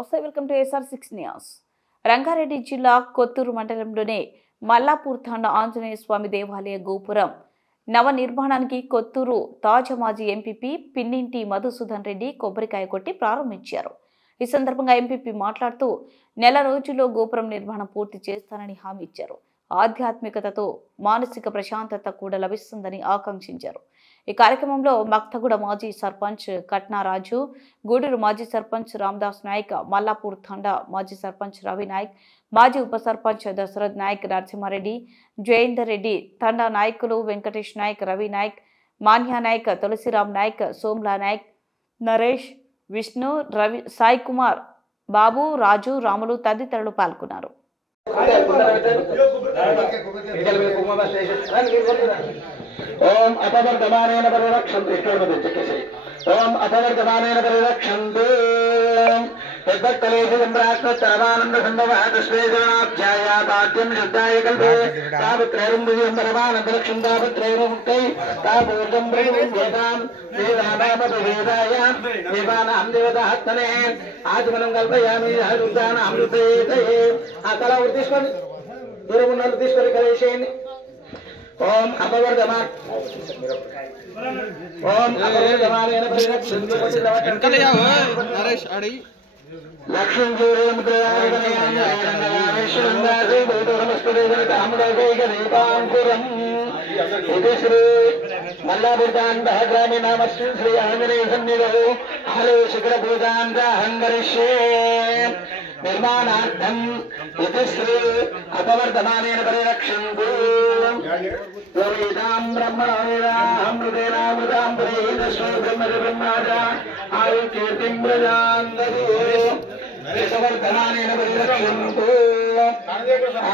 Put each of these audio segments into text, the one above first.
నమస్తే, welcome to SR6 news. Rangareddy జిల్లా కొత్తూరు మండలంలోని మల్లాపూర్ తండా ఆంజనేయ స్వామి దేవాలయ గోపురం నవ నిర్మాణానికి కొత్తూరు తాజా మాజీ ఎంపీపీ పిన్నింటి మధుసూదన్ రెడ్డి కొబ్బరికాయ కొట్టి ప్రారంభించారు. ఈ సందర్భంగా ఎంపీపీ మాట్లాడుతూ నెల రోజుల్లో గోపురం నిర్మాణం పూర్తి చేస్తానని హామీ ఇచ్చారు. ఆధ్యాత్మికతతో మానసిక ప్రశాంతత కూడా లభిస్తుందని ఆకాంక్షించారు. ఈ కార్యక్రమంలో మక్తగూడ మాజీ సర్పంచ్ కట్నారాజు, గూడూరు మాజీ సర్పంచ్ రామదాస్ నాయక్, మల్లాపూర్ తండా మాజీ సర్పంచ్ రవి నాయక్, మాజీ ఉప సర్పంచ్ దశరథ్ నాయక్, నరసింహారెడ్డి, జయేందర్ రెడ్డి, తండా నాయకులు వెంకటేష్ నాయక్, రవి నాయక్, మాన్యా నాయక్, తులసిరామ్ నాయక్, సోమ్లా నాయక్, నరేష్, విష్ణు, రవి, సాయి కుమార్, బాబు, రాజు, రాములు తదితరులు పాల్గొన్నారు. ओम अपवर्तमानेन परिरक्षन्तु ओम अपवर्तमानेन परिरक्षन्तु तद्वत्कलेषु सम्राट्नोत्तरमानन्दसम्भवादश्वेदनाध्यायापाद्यं शुद्धाय कल्पे तावत्रैरं विजयं परमानन्दलक्ष्यं तावत्रैरमुक्तै तापूर्जं ब्रह्मवेदां वेदानामपवेदाय देवानां देवतात्मने आचमनं कल्पयामि हरुद्दानामृतेतये अकला उद्दिष्टं दूरमुन्नल उद्दिष्टरि कलेशेन ओम अपवर्तमान ओम अपवर्तमानेन परिरक्षन्तु नरेश अड़ी लक्ष्मी सूर्यं प्रयागणेश्वरंदासे बोधोरमस्तुदेवतामुदगैकदीपांकुरम् इति श्री मल्लापुरताण्डः ग्रामे नामस्मिन् श्री आञ्जनेय सन्निधौ हलो शिखरपूजान्तहं करिष्ये निर्माणार्थम् इति श्री अपवर्तमानेन परिरक्षन्तु योगीतां ब्रह्मणोऽमृतेनामृतां परेणस्व ब्रह्मजा आयुकीर्तिं प्रजान्दतु अपवर्तमानेन परिरक्षन्तु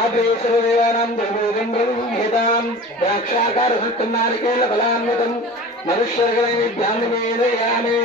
आदेशदेवानां देवोगं ब्रह्मेतां द्राक्षाकारसत्कुन्नारिकेलफलान्वितं मनुष्यर्गणैवेद्यान्निवेदयामि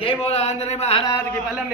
जय बोलो आंजनेय महाराज की पल्लम